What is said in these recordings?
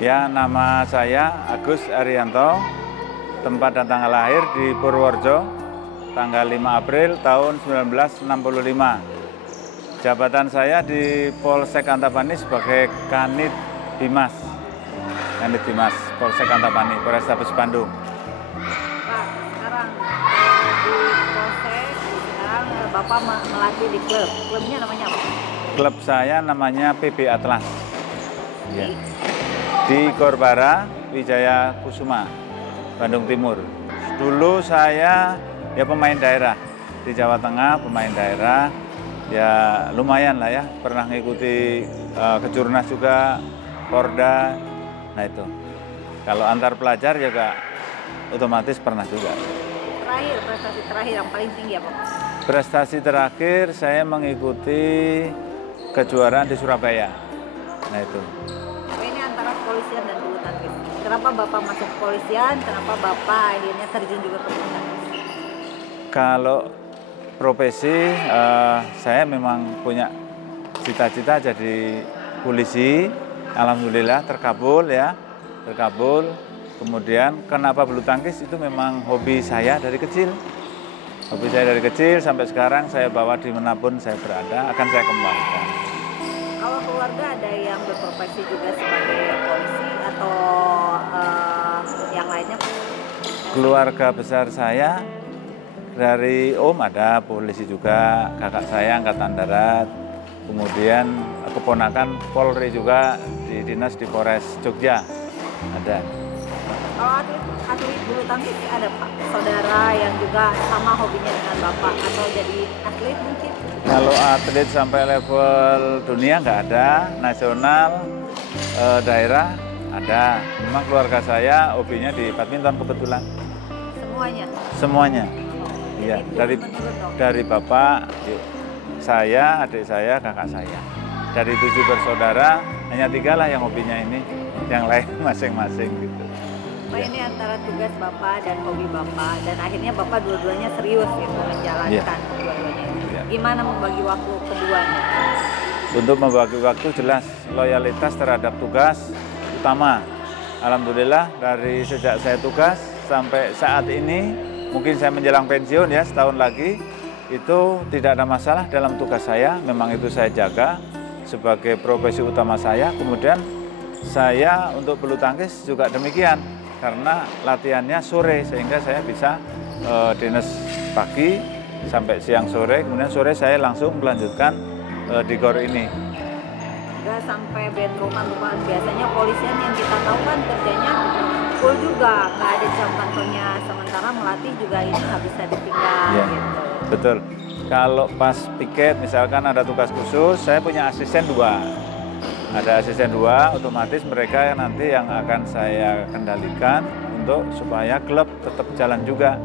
Ya, nama saya Agus Arianto, tempat dan tanggal lahir di Purworejo, tanggal 5 April tahun 1965. Jabatan saya di Polsek Antapani sebagai Kanit Bimas. Kanit Bimas, Polsek Antapani, Polrestabes Bandung. Pak, sekarang di Polsek, sekarang Bapak melatih di klub. Klubnya namanya apa? Klub saya namanya PB Atlas. Ya. Di Gorbara, Wijaya Kusuma, Bandung Timur. Dulu saya ya pemain daerah di Jawa Tengah, pemain daerah. Ya lumayan lah ya, pernah ngikuti Kejurnas juga, Porda. Nah itu. Kalau antar pelajar juga otomatis pernah juga. Terakhir, prestasi terakhir yang paling tinggi apa? Prestasi terakhir saya mengikuti kejuaraan di Surabaya. Nah itu. Ini antara kepolisian dan bulu tangkis. Kenapa Bapak masuk kepolisian? Kenapa Bapak akhirnya terjun juga ke bulu tangkis? Kalau profesi, saya memang punya cita-cita jadi polisi. Alhamdulillah terkabul ya, terkabul. Kemudian kenapa bulu tangkis itu memang hobi saya dari kecil. Hobi saya dari kecil sampai sekarang saya bawa dimanapun saya berada, akan saya kembangkan. Kalau keluarga ada yang berprofesi juga sebagai polisi atau yang lainnya? Keluarga besar saya dari om ada polisi juga, kakak saya angkatan darat, kemudian keponakan Polri juga di dinas di Polres Jogja ada. Kalau atlet bulu tangkis ada Pak, saudara yang juga sama hobinya dengan Bapak atau jadi atlet mungkin? Kalau atlet sampai level dunia nggak ada, nasional, daerah ada. Memang keluarga saya hobinya di badminton kebetulan. Semuanya? Semuanya. Iya, dari bapak, saya, adik saya, kakak saya. Dari 7 bersaudara, hanya 3 lah yang hobinya ini, yang lain masing-masing gitu. Pak, ini antara tugas Bapak dan hobi Bapak, dan akhirnya Bapak dua-duanya serius gitu menjalankan dua-duanya. Gimana membagi waktu keduanya? Untuk membagi waktu jelas loyalitas terhadap tugas utama. Alhamdulillah dari sejak saya tugas sampai saat ini, mungkin saya menjelang pensiun ya setahun lagi, itu tidak ada masalah dalam tugas saya. Memang itu saya jaga sebagai profesi utama saya. Kemudian saya untuk bulu tangkis juga demikian, karena latihannya sore sehingga saya bisa dinas pagi sampai siang sore, kemudian sore saya langsung melanjutkan di GOR ini. Nggak sampai bentrokan-bentrokan, biasanya polisian yang kita tahu kan kerjanya full juga, nggak ada jam kantornya, sementara melatih juga ini nggak bisa ditinggal gitu. Betul. Kalau pas piket misalkan ada tugas khusus, saya punya asisten 2. Ada asisten 2, otomatis mereka nanti yang akan saya kendalikan untuk supaya klub tetap jalan juga.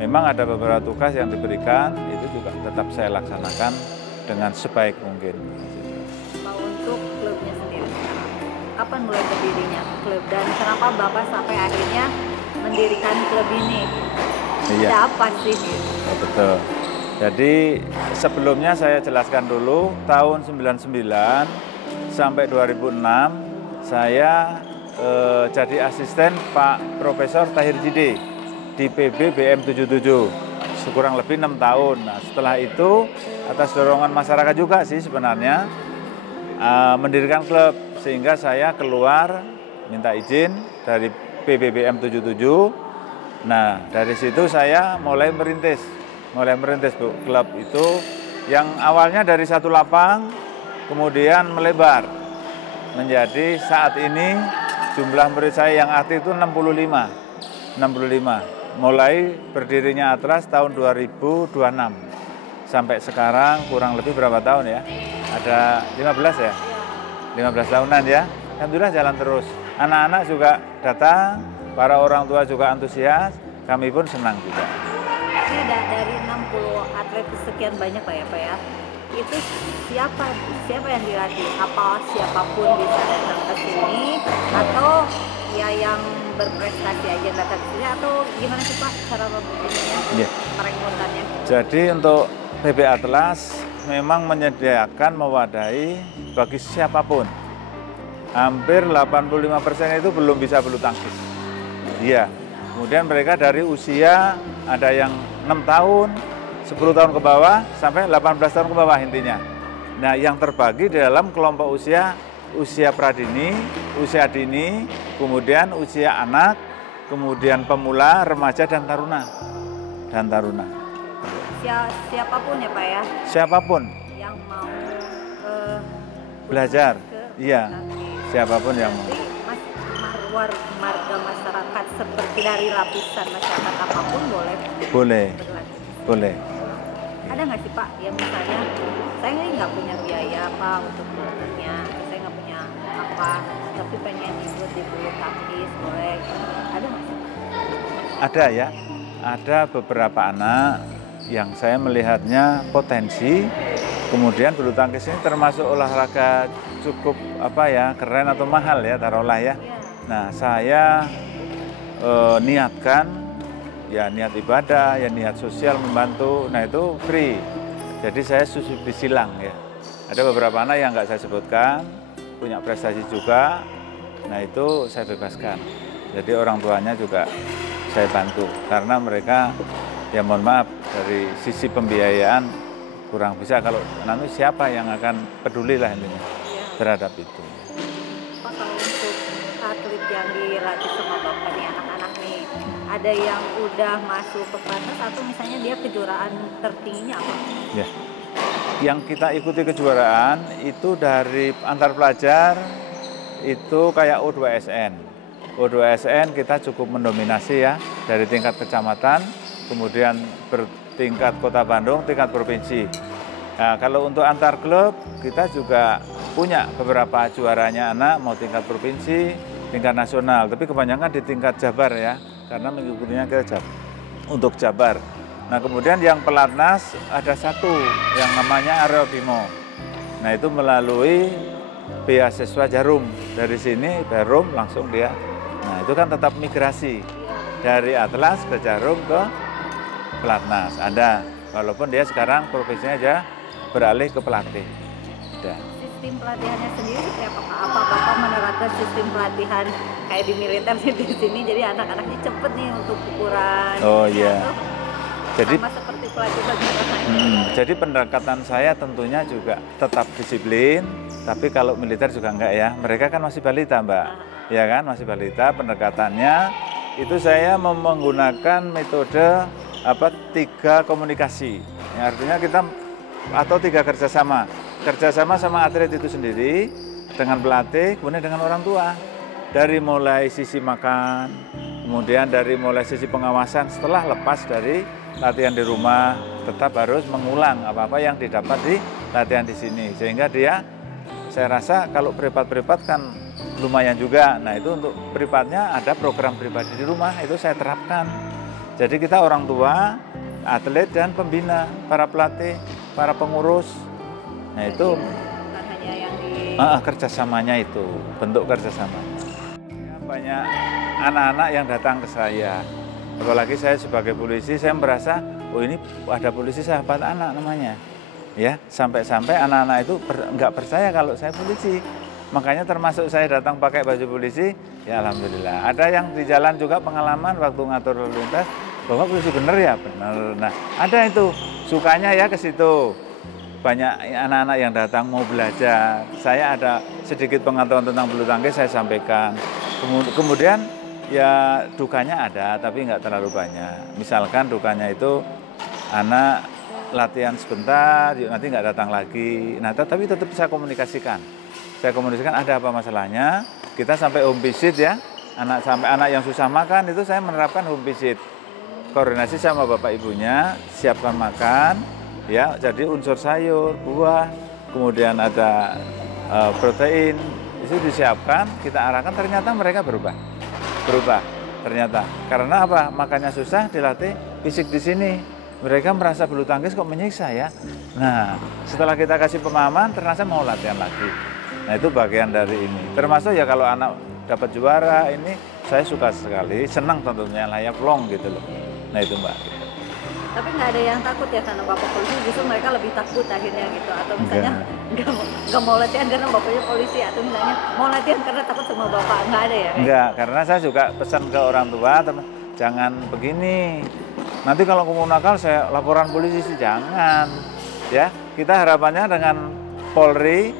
Memang ada beberapa tugas yang diberikan, itu juga tetap saya laksanakan dengan sebaik mungkin. Pak, untuk klubnya sendiri sekarang, kapan mulai berdirinya klub dan kenapa Bapak sampai akhirnya mendirikan klub ini? Iya. Ada apa sih? Oh, betul. Jadi sebelumnya saya jelaskan dulu, tahun 99 sampai 2006 saya jadi asisten Pak Profesor Tahir Jide di PB BM 77, kurang lebih 6 tahun. Nah, setelah itu atas dorongan masyarakat juga sih sebenarnya mendirikan klub, sehingga saya keluar minta izin dari PB BM 77. Nah, dari situ saya mulai merintis Bu, klub itu yang awalnya dari 1 lapang, kemudian melebar menjadi saat ini jumlah murid saya yang aktif itu 65. Mulai berdirinya Atlas tahun 2026 sampai sekarang kurang lebih berapa tahun ya? Ada 15 ya? 15 tahunan ya. Alhamdulillah jalan terus. Anak-anak juga datang, para orang tua juga antusias, kami pun senang juga. Ini dari 60 atlet sekian banyak Pak ya? Itu siapa yang dilatih? Apa siapapun bisa datang ke sini atau ya yang berprestasi aja datang ke sini, atau gimana sih Pak cara memberinya, perekrutannya? Jadi untuk PB Atlas memang menyediakan mewadahi bagi siapapun. hampir 85% itu belum bisa bulu tangkis. Iya. Kemudian mereka dari usia ada yang 6 tahun, 10 tahun ke bawah, sampai 18 tahun ke bawah intinya. Nah, yang terbagi di dalam kelompok usia pradini, usia dini, kemudian usia anak, kemudian pemula, remaja, dan taruna. Siapapun ya Pak ya? Siapapun. Yang mau belajar, iya. Siapapun yang mau. Marga masyarakat seperti dari lapisan masyarakat apapun boleh? Boleh. Ada nggak sih Pak yang misalnya saya ini nggak punya biaya Pak untuk belajarnya, saya nggak punya apa, tapi pengen ikut di bulu tangkis, boleh? Ada nggak sih Pak? Ada ya, ada beberapa anak yang saya melihatnya potensi. Kemudian bulu tangkis ini termasuk olahraga cukup keren atau mahal ya, taruhlah ya. Nah, saya niatkan, ya niat ibadah, ya niat sosial membantu, nah itu free. Jadi saya subsidi silang ya. Ada beberapa anak yang nggak saya sebutkan, punya prestasi juga, nah itu saya bebaskan. Jadi orang tuanya juga saya bantu, karena mereka, ya mohon maaf, dari sisi pembiayaan kurang bisa, kalau nanti siapa yang akan peduli lah intinya terhadap itu. Atlet yang dilatih sama Bapak nih, anak-anak nih, ada yang udah masuk ke pelatnas atau misalnya dia kejuaraan tertingginya apa? Ya, yang kita ikuti kejuaraan itu dari antar pelajar itu kayak U2SN. U2SN kita cukup mendominasi ya, dari tingkat kecamatan, kemudian bertingkat Kota Bandung, tingkat provinsi. Nah, kalau untuk antar klub kita juga punya beberapa juaranya anak, mau tingkat provinsi, tingkat nasional, tapi kebanyakan di tingkat Jabar ya, karena mengikutinya kita untuk Jabar. Nah, kemudian yang pelatnas ada satu yang namanya Aryo Bimo. Nah, itu melalui beasiswa Jarum, dari sini Jarum langsung dia. Nah, itu kan tetap migrasi dari Atlas ke Jarum ke pelatnas ada, walaupun dia sekarang profesinya aja beralih ke pelatih. Sistem pelatihannya sendiri seperti apa Pak? Apa Bapak menerapkan sistem pelatihan kayak di militer di sini, jadi anak-anaknya cepet nih untuk ukuran? Oh iya. Jadi sama seperti pelatih jadi pendekatan saya tentunya juga tetap disiplin, tapi kalau militer juga enggak ya. Mereka kan masih balita Mbak, ya kan masih balita. Pendekatannya itu saya menggunakan metode 3 komunikasi. Yang artinya kita atau 3 kerjasama sama atlet itu sendiri, dengan pelatih, kemudian dengan orang tua. Dari mulai sisi makan, kemudian dari mulai sisi pengawasan, setelah lepas dari latihan di rumah, tetap harus mengulang apa-apa yang didapat di latihan di sini. Sehingga dia, saya rasa kalau privat-privat kan lumayan juga. Nah itu untuk privatnya ada program pribadi di rumah, itu saya terapkan. Jadi kita orang tua, atlet dan pembina, para pelatih, para pengurus. Nah itu bukan hanya yang di kerjasamanya itu, bentuk kerjasamanya. Banyak anak-anak yang datang ke saya, apalagi saya sebagai polisi, saya merasa, oh ini ada polisi sahabat anak namanya. Ya, sampai-sampai anak-anak itu nggak percaya kalau saya polisi. Makanya termasuk saya datang pakai baju polisi, ya alhamdulillah. Ada yang di jalan juga pengalaman waktu ngatur lalu lintas, bahwa polisi bener ya, bener. Nah, ada itu, sukanya ya ke situ. Banyak anak-anak yang datang mau belajar. Saya ada sedikit pengetahuan tentang bulu tangkis, saya sampaikan. Kemudian ya dukanya ada, tapi nggak terlalu banyak. Misalkan dukanya itu anak latihan sebentar, nanti nggak datang lagi. Nah, tapi tetap saya komunikasikan. Saya komunikasikan ada apa masalahnya. Kita sampai home visit ya. Sampai anak yang susah makan itu saya menerapkan home visit. Koordinasi sama bapak ibunya, siapkan makan, ya. Jadi unsur sayur, buah, kemudian ada protein, itu disiapkan, kita arahkan. Ternyata mereka berubah ternyata. Karena apa? Makannya susah, dilatih fisik di sini. Mereka merasa bulu tangkis kok menyiksa ya. Nah, setelah kita kasih pemahaman, ternyata mau latihan lagi. Nah, itu bagian dari ini. Termasuk ya kalau anak dapat juara ini, saya suka sekali, senang tentunya, layak plong gitu loh. Nah, itu Mbak. Tapi nggak ada yang takut ya karena bapak polisi, justru mereka lebih takut akhirnya gitu, atau misalnya nggak mau latihan karena bapaknya polisi, atau misalnya mau latihan karena takut sama bapak, nggak ada ya? Enggak, karena saya juga pesan ke orang tua, jangan begini. Nanti kalau kamu nakal saya laporan polisi sih, jangan. Ya, kita harapannya dengan Polri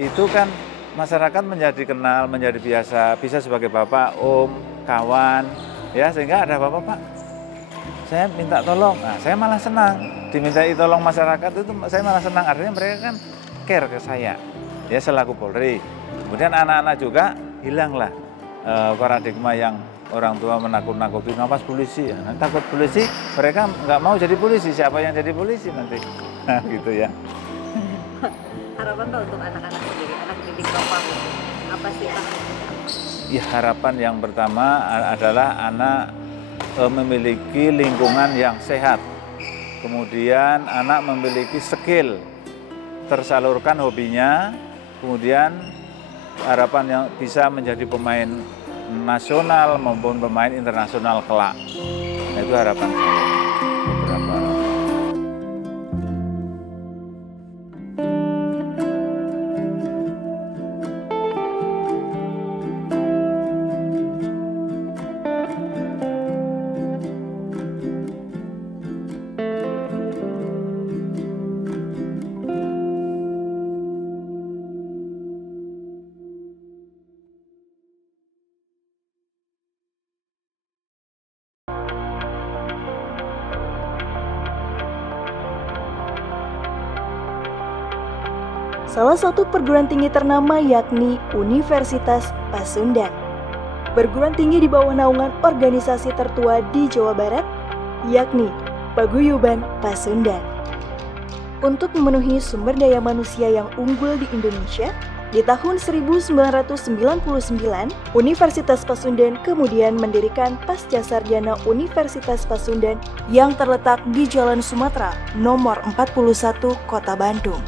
itu kan masyarakat menjadi kenal, menjadi biasa, bisa sebagai bapak, om, kawan, ya sehingga ada bapak, Pak, saya minta tolong. Nah, saya malah senang dimintai tolong masyarakat itu, saya malah senang. Artinya mereka kan care ke saya, ya selaku Polri. Kemudian anak-anak juga hilanglah paradigma yang orang tua menakut-nakuti, ngawas polisi, nah, takut polisi, mereka nggak mau jadi polisi, siapa yang jadi polisi nanti, nah, gitu ya. Harapan Pak untuk anak-anak sendiri, anak didik Bapak, apa sih Pak? Ya, harapan yang pertama adalah anak memiliki lingkungan yang sehat, kemudian anak memiliki skill, tersalurkan hobinya, kemudian harapan yang bisa menjadi pemain nasional maupun pemain internasional kelak. Nah, itu harapan saya. Beberapa harapan. Salah satu perguruan tinggi ternama yakni Universitas Pasundan. Perguruan tinggi di bawah naungan organisasi tertua di Jawa Barat, yakni Paguyuban Pasundan. Untuk memenuhi sumber daya manusia yang unggul di Indonesia, di tahun 1999, Universitas Pasundan kemudian mendirikan Pascasarjana Universitas Pasundan yang terletak di Jalan Sumatera, nomor 41, Kota Bandung.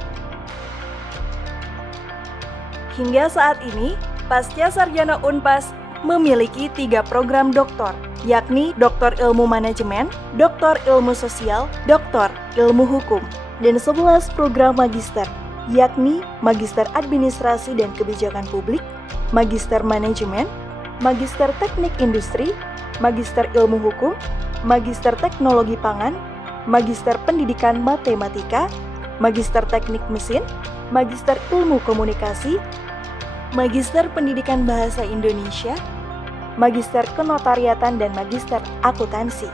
Hingga saat ini, Pascasarjana Unpas memiliki 3 program doktor, yakni Doktor Ilmu Manajemen, Doktor Ilmu Sosial, Doktor Ilmu Hukum, dan 11 program magister, yakni Magister Administrasi dan Kebijakan Publik, Magister Manajemen, Magister Teknik Industri, Magister Ilmu Hukum, Magister Teknologi Pangan, Magister Pendidikan Matematika, Magister Teknik Mesin, Magister Ilmu Komunikasi, Magister Pendidikan Bahasa Indonesia, Magister Kenotariatan, dan Magister Akuntansi.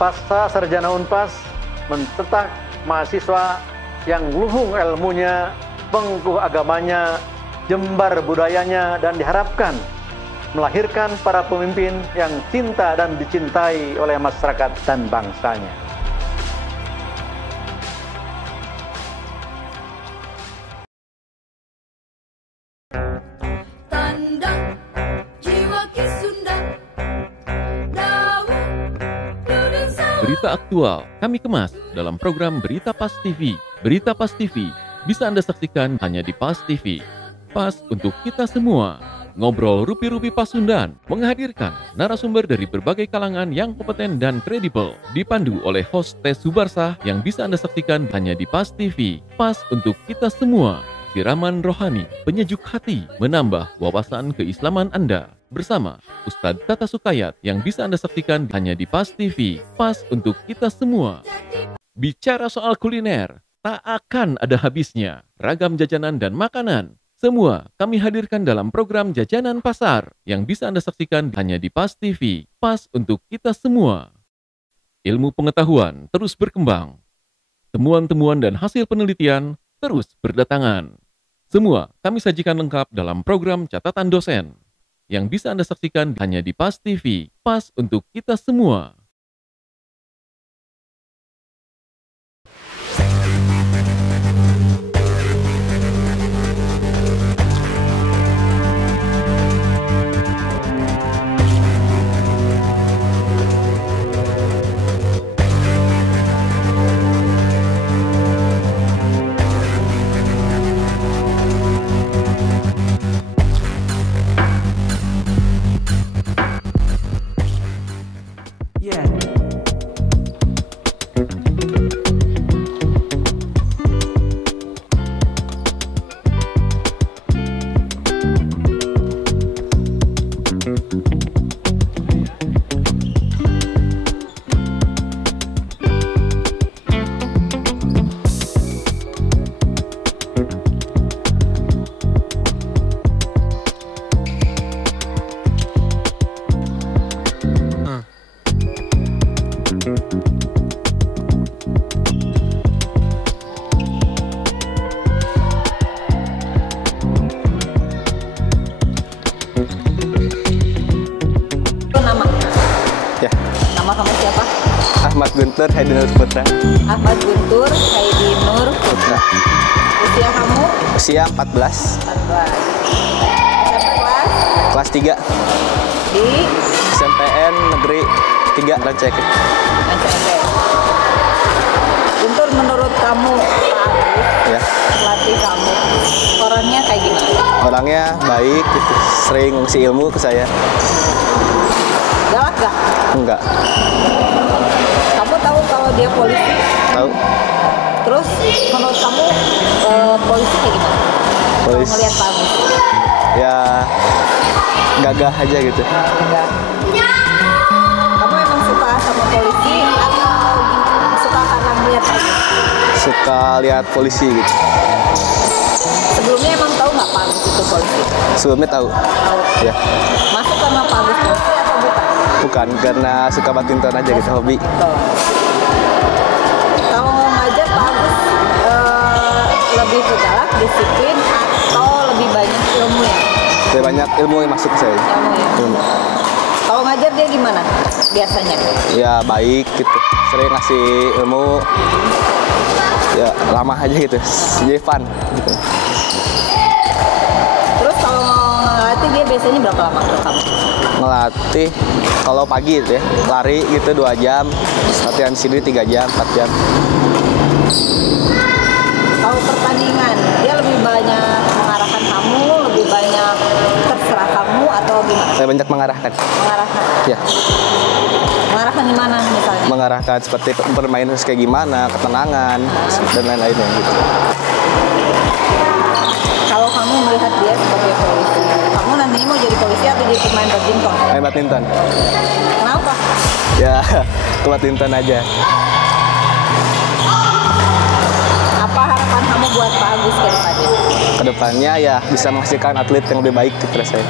Pascasarjana Unpas mencetak mahasiswa yang luhung ilmunya, pengkuh agamanya, jembar budayanya, dan diharapkan melahirkan para pemimpin yang cinta dan dicintai oleh masyarakat dan bangsanya. Berita aktual kami kemas dalam program Berita Pas TV. Berita Pas TV bisa Anda saksikan hanya di Pas TV. Pas untuk kita semua. Ngobrol Rupi-Rupi Pasundan menghadirkan narasumber dari berbagai kalangan yang kompeten dan kredibel, dipandu oleh host Teh Subarsah yang bisa Anda saksikan hanya di Pas TV. Pas untuk kita semua. Siraman rohani, penyejuk hati, menambah wawasan keislaman Anda. Bersama Ustadz Tata Sukayat yang bisa Anda saksikan hanya di Pas TV. Pas untuk kita semua. Bicara soal kuliner, tak akan ada habisnya. Ragam jajanan dan makanan, semua kami hadirkan dalam program Jajanan Pasar yang bisa Anda saksikan hanya di Pas TV. Pas untuk kita semua. Ilmu pengetahuan terus berkembang. Temuan-temuan dan hasil penelitian terus berdatangan. Semua kami sajikan lengkap dalam program Catatan Dosen yang bisa Anda saksikan hanya di Pas TV. Pas untuk kita semua. Guntur Haidinur Putra. Ahmad Guntur Haidinur Putra. Usia kamu? Usia 14. 14. SMP kelas? Kelas 3. Di? SMPN Negeri 3 Rancaikek. Rancaikek. Guntur, menurut kamu Pak Agus, Ya. pelatih kamu, orangnya kayak gimana? Orangnya baik gitu, sering ngasih ilmu ke saya. Galak gak? Enggak. Kamu tahu kalau dia polisi? Tahu? Terus menurut kamu polisi kayak gimana? Kalau Polisi. ngeliat Pak Agus? Ya gagah aja gitu. Enggak. Kamu emang suka sama polisi atau suka karena melihat Pak Agus? Suka lihat polisi gitu. Sebelumnya emang tahu nggak Pak Agus itu polisi? Sebelumnya tahu. Tahu. Ya. Masuk karena Pak Agus polisi atau bukan? Bukan, karena suka badminton aja gitu, hobi. Betul. Kalau ngajar Pak Agus lebih ke galak, disiplin, atau lebih banyak ilmu ya? Lebih banyak ilmu yang masuk ke saya. Ilmu ya? Ilmu. Kalau ngajar dia gimana biasanya? Ya baik gitu, sering ngasih ilmu. Ya lama aja gitu, jadi fun gitu. Terus kalau ngelatih dia biasanya berapa lama ke kamu? Ngelatih kalau pagi gitu ya, lari gitu 2 jam, latihan di sini 3 jam, 4 jam. Kalau pertandingan, dia lebih banyak mengarahkan kamu, lebih banyak terserah kamu, atau gimana? Saya banyak mengarahkan. Mengarahkan? Ya, Mengarahkan di mana misalnya? mengarahkan seperti permainan harus kayak gimana, ketenangan, dan lain-lainnya gitu. Kalau kamu melihat dia sebagai polisi, kamu nantinya mau jadi polisi atau jadi pemain badminton? Main badminton. Kenapa? Ya, ke badminton aja. Apa harapan kamu buat Pak Agus ke depannya? Kedepannya ya bisa menghasilkan atlet yang lebih baik gitu saya.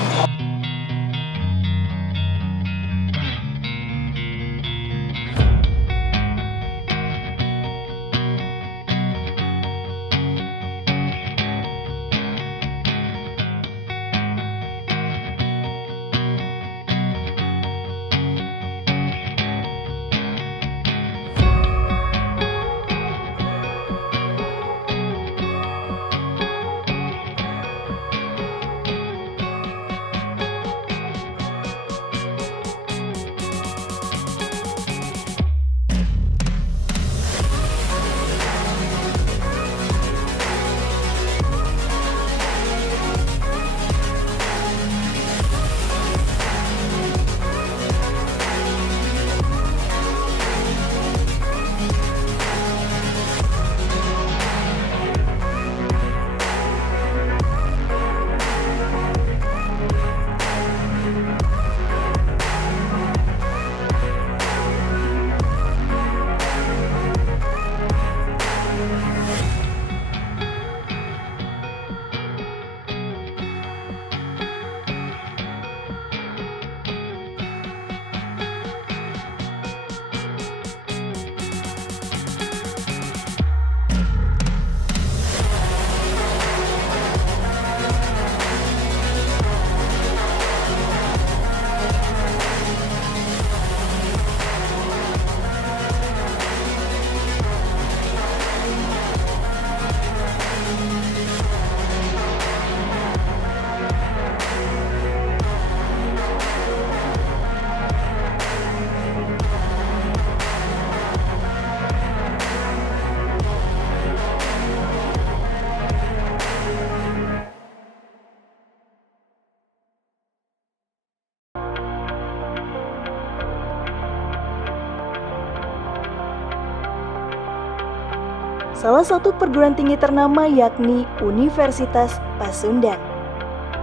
Salah satu perguruan tinggi ternama yakni Universitas Pasundan.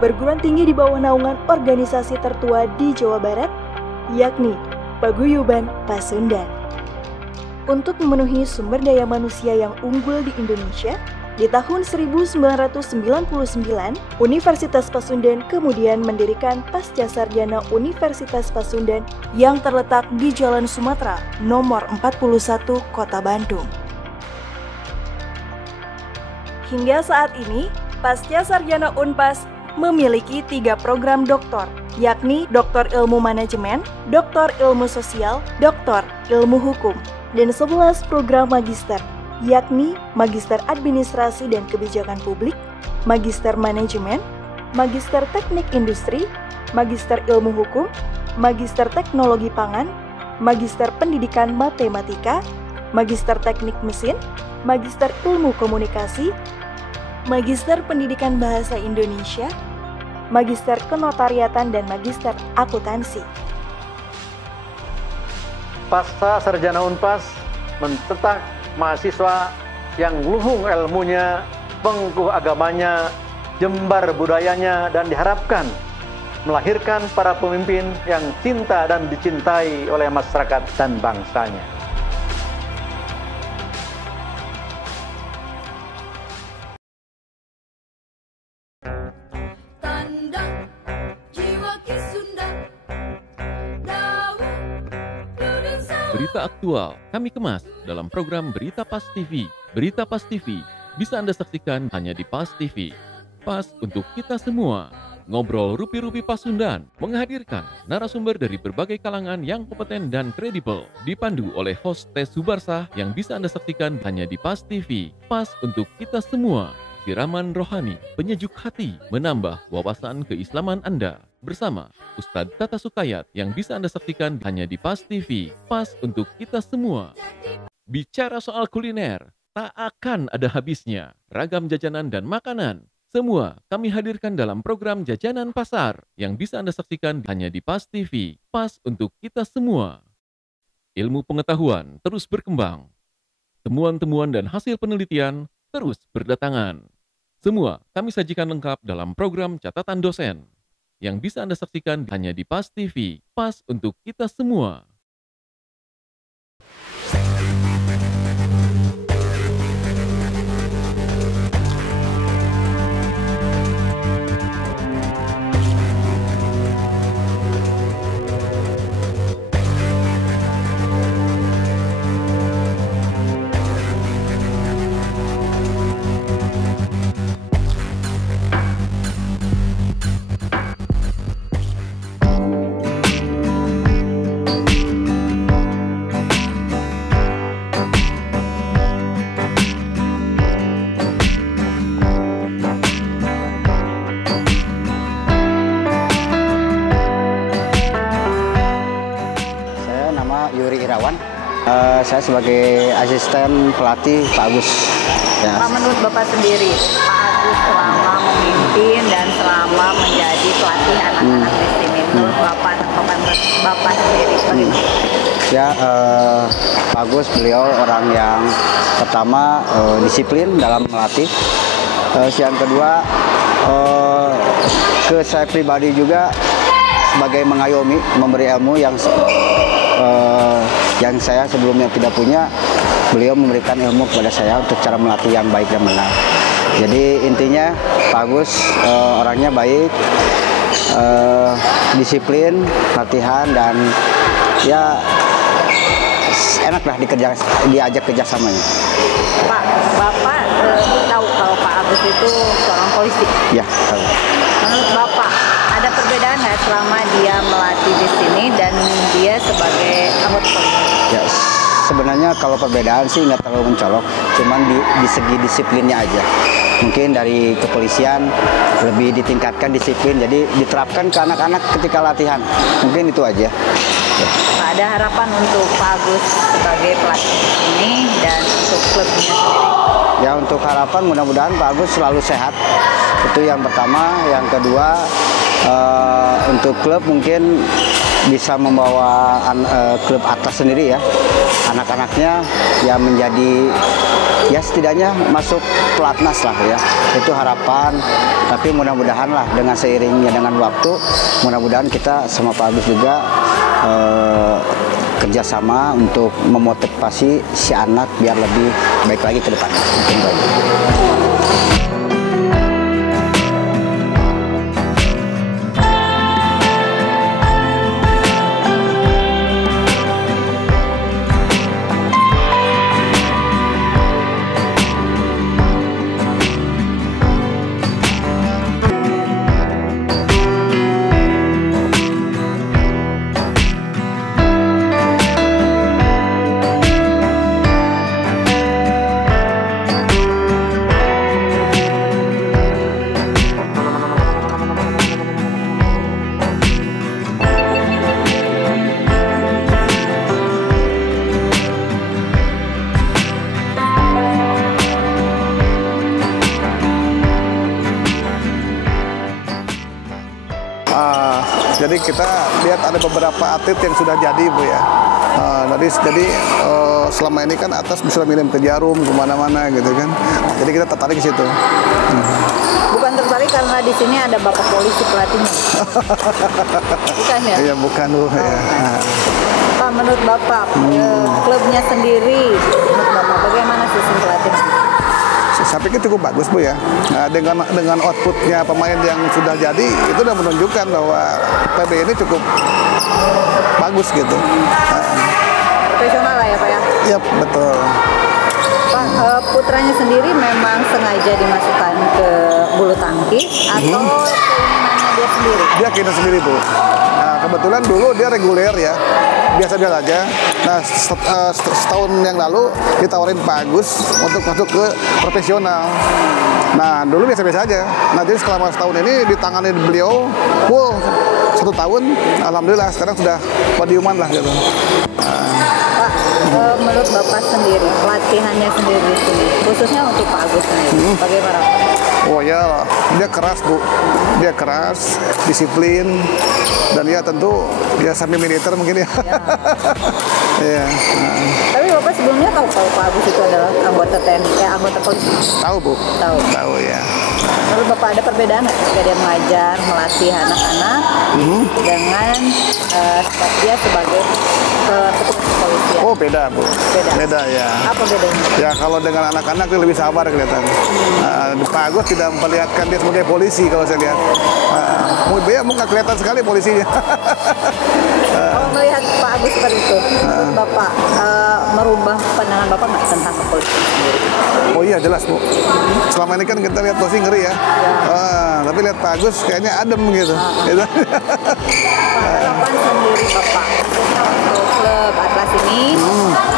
Perguruan tinggi di bawah naungan organisasi tertua di Jawa Barat, yakni Paguyuban Pasundan. Untuk memenuhi sumber daya manusia yang unggul di Indonesia, di tahun 1999, Universitas Pasundan kemudian mendirikan Pascasarjana Universitas Pasundan yang terletak di Jalan Sumatera, nomor 41, Kota Bandung. Hingga saat ini, Pascasarjana Unpas memiliki 3 program doktor, yakni Doktor Ilmu Manajemen, Doktor Ilmu Sosial, Doktor Ilmu Hukum. dan 11 program magister, yakni Magister Administrasi dan Kebijakan Publik, Magister Manajemen, Magister Teknik Industri, Magister Ilmu Hukum, Magister Teknologi Pangan, Magister Pendidikan Matematika, Magister Teknik Mesin, Magister Ilmu Komunikasi, Magister Pendidikan Bahasa Indonesia, Magister Kenotariatan dan Magister Akuntansi. Pasca Sarjana Unpas mencetak mahasiswa yang luhung ilmunya, pengkuh agamanya, jembar budayanya, dan diharapkan melahirkan para pemimpin yang cinta dan dicintai oleh masyarakat dan bangsanya. Berita aktual kami kemas dalam program Berita Pas TV. Berita Pas TV bisa Anda saksikan hanya di Pas TV. Pas untuk kita semua. Ngobrol Rupi-Rupi Pasundan menghadirkan narasumber dari berbagai kalangan yang kompeten dan kredibel, dipandu oleh host Teh Subarsah yang bisa Anda saksikan hanya di Pas TV. Pas untuk kita semua. Siraman rohani, penyejuk hati, menambah wawasan keislaman Anda. Bersama Ustadz Tata Sukayat yang bisa Anda saksikan hanya di Pas TV. Pas untuk kita semua. Bicara soal kuliner, tak akan ada habisnya. Ragam jajanan dan makanan. Semua kami hadirkan dalam program Jajanan Pasar yang bisa Anda saksikan hanya di Pas TV. Pas untuk kita semua. Ilmu pengetahuan terus berkembang. Temuan-temuan dan hasil penelitian terus berdatangan. Semua kami sajikan lengkap dalam program Catatan Dosen yang bisa Anda saksikan hanya di Pas TV. Pas untuk kita semua. Saya sebagai asisten pelatih Pak Agus. Ya. Pak, menurut Bapak sendiri, Pak Agus selama memimpin dan selama menjadi pelatih anak-anak di sini, menurut Bapak sendiri bagaimana? Ya, Pak Agus beliau orang yang pertama disiplin dalam melatih. Yang kedua, ke saya pribadi juga sebagai mengayomi, memberi ilmu yang saya sebelumnya tidak punya, beliau memberikan ilmu kepada saya untuk cara melatih yang baik dan benar. Jadi intinya Pak Agus orangnya baik, disiplin, latihan, dan ya enaklah diajak kerjasamanya. Pak, Bapak tahu kalau Pak Agus itu seorang polisi? Ya, tahu. Menurut Bapak, ada perbedaan nggak selama dia melatih di sini dan dia sebagai anggota polisi? Ya, sebenarnya kalau perbedaan sih nggak terlalu mencolok, cuman di segi disiplinnya aja. Mungkin dari kepolisian lebih ditingkatkan disiplin, jadi diterapkan ke anak-anak ketika latihan. Mungkin itu aja. Ya. Pak, ada harapan untuk Pak Agus sebagai pelatih ini dan untuk klubnya sendiri? Ya, untuk harapan mudah-mudahan Pak Agus selalu sehat. Itu yang pertama. Yang kedua, untuk klub mungkin bisa membawa klub atas sendiri ya, anak-anaknya ya menjadi ya setidaknya masuk pelatnas lah ya, itu harapan. Tapi mudah-mudahan lah dengan seiringnya dengan waktu, mudah-mudahan kita sama Pak Agus juga kerjasama untuk memotivasi si anak biar lebih baik lagi ke depan. Mungkin baik. Jadi kita lihat ada beberapa atlet yang sudah jadi Bu ya. Jadi selama ini kan atas bisa ngirim ke Jarum kemana-mana gitu kan. Jadi kita tertarik ke situ. Bukan tertarik karena di sini ada Bapak polisi pelatihnya. Bukan ya? Iya bukan Bu. Ya. Pak, menurut Bapak, klubnya sendiri, menurut Bapak bagaimana sistem pelatihnya? Saya pikir cukup bagus Bu ya. Nah, dengan outputnya pemain yang sudah jadi itu sudah menunjukkan bahwa PB ini cukup bagus gitu. Profesional lah ya Pak ya? Iya betul. Pak, putranya sendiri memang sengaja dimasukkan ke bulu tangkis atau keinginannya dia sendiri? Dia keinginan sendiri Bu. Nah, kebetulan dulu dia reguler ya, biasa-biasa aja. Nah setahun yang lalu ditawarin Pak Agus untuk masuk ke profesional. Nah dulu biasa-biasa aja. Nah jadi selama setahun ini ditangani beliau full 1 tahun. Alhamdulillah sekarang sudah podiuman lah gitu. Pak, menurut Bapak sendiri, pelatihannya sendiri di sini, khususnya untuk Pak Agus sendiri, bagaimana? Oh ya, dia keras Bu, dia keras, disiplin, dan ya tentu dia semi militer mungkin ya. Iya. Tapi Bapak sebelumnya tahu kalau Pak Agus itu adalah anggota TNI, anggota polisi? Tahu Bu. Tahu. Tahu ya. Menurut Bapak ada perbedaan nggak ketika dia mengajar, melatih anak-anak dengan saat dia sebagai petugas kepolisian? Oh beda Bu. Beda ya. Apa bedanya? Ya kalau dengan anak-anak dia lebih sabar kelihatan. Pak Agus tidak memperlihatkan dia sebagai polisi kalau saya lihat. Dia nggak kelihatan sekali polisinya. Kalau melihat Pak Agus seperti itu, menurut Bapak merubah pandangan Bapak nggak tentang kepolisian sendiri? Oh iya jelas Bu. Selama ini kan kita lihat polisi ngeri ya. Tapi lihat Pak Agus kayaknya adem gitu. Pak, harapan sendiri Bapak untuk klub Atlas ini,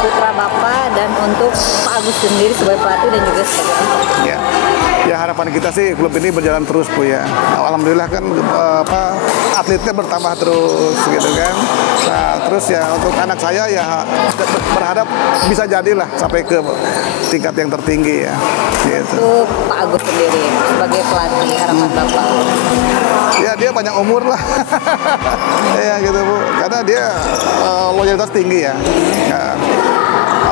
putra Bapak dan untuk Pak Agus sendiri sebagai pelatih dan juga sebagai pelatih. Ya. Ya harapan kita sih klub ini berjalan terus Bu ya. Alhamdulillah kan atletnya bertambah terus gitu kan. Nah terus ya untuk anak saya ya berharap bisa jadilah sampai ke tingkat yang tertinggi ya. Gitu. Untuk Pak Agus sendiri sebagai pelatih, harapan Bapak? Ya dia banyak umur lah. Ya gitu Bu. Karena dia loyalitas tinggi ya.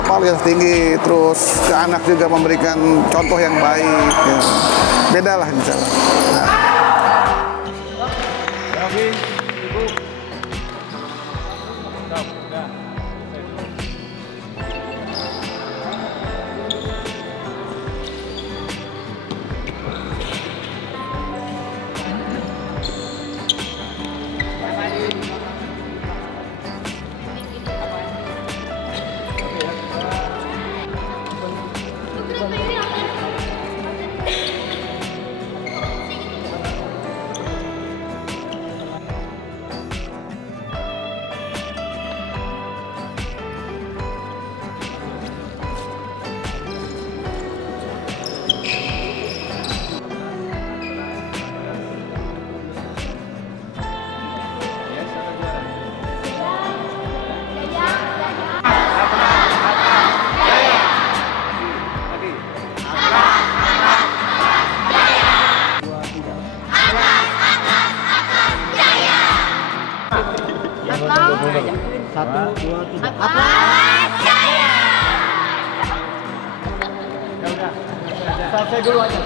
Loyalitas tinggi, terus ke anak juga memberikan contoh yang baik. Ya. Beda lah misalnya. Selesai dulu aja.